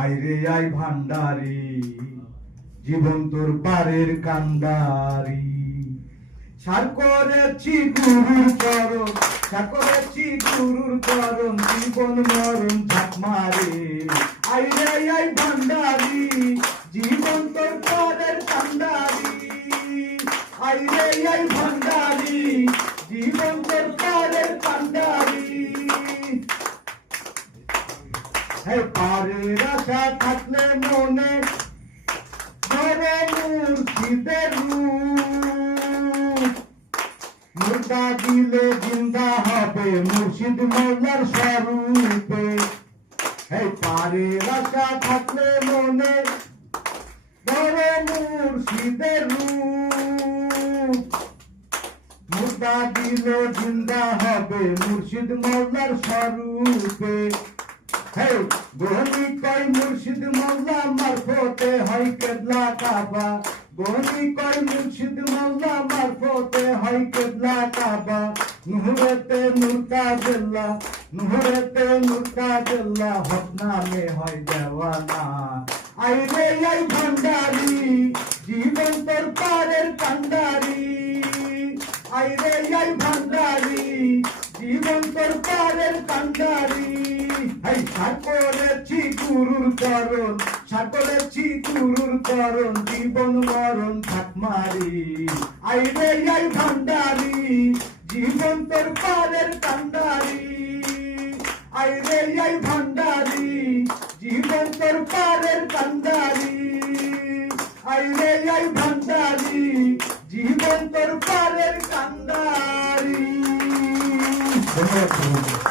আইরে আই ভান্ডারি, জীবন তোর পারের কান্ডারি। সার করেছি গুরুর চরণ, সার করেছি গুরুর চরণ, জীবন মরণ ঝাঁক মারে। আইরে আই ভান্ডারি, জীবন তোর পারের কান্ডারি। আইরে আই ভান্ডারি, জীবন তোর পারের কান্ডারি। হে পারের আশা থাকলে মনে ধরে মুর্শিদের রূপ, মুর্দা দিলে জিন্দা হবে মুর্শিদ মৌলার স্বরূপে। হে পারের আশা থাকলে মনে ধরে মুর্শিদের রূপ, মুর্দা দিলে জিন্দা হবে মুর্শিদ মৌলার স্বরূপে। গহনি কয় মুর্শিদ মৌলা মারফতে হয় কেবলা কাবা, গহনি কয় মুর্শিদ মৌলা মারফতে হয় কেবলা কাবা। নুহরেতে নুরকা জেল্লা, নুহরেতে নুরকা জেল্লা, হক নামে হয় দেওয়ানা। আইরে আই ভান্ডারি, জীবন তোর পারের কান্ডারি। আইরে আই ভান্ডারি, জীবন তোর পারের কান্ডারি। সার করেছি গুরুর চরণ, সার করেছি গুরুর চরণ, জীবন মরণ ঝাঁক মারি। আইরে আই ভান্ডারি, জীবন তোর পারের কান্ডারি। আইরে আই ভান্ডারি, জীবন তোর পারের কান্ডারি। আইরে আই ভান্ডারি, জীবন তোর পারের কান্ডারি। ধন্যবাদ।